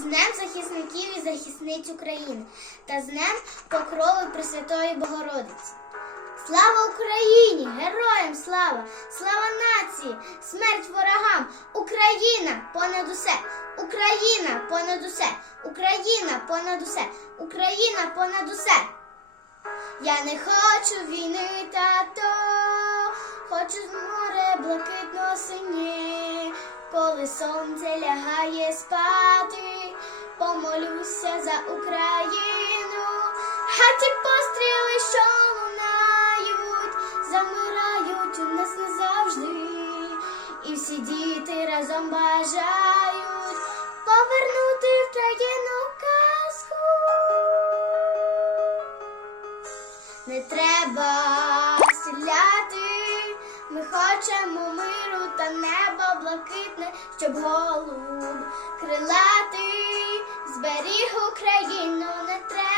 з Днем захисників і захисниць України та з Днем Покрови Пресвятої Богородиці. Слава Україні! Героям слава! Слава нації! Смерть ворогам! Україна понад усе! Україна понад усе! Україна понад усе! Україна понад усе! Я не хочу війни, тато, хочу з море блакитно синє, коли сонце лягає спати, помолюся за Україну, а ті постріли, що лунають, замирають у нас назавжди, і всі діти разом бажають повернути в країну казку. Не треба стріляти, ми хочемо миру та небо блакитне, щоб голуб Беріг Україну не треба.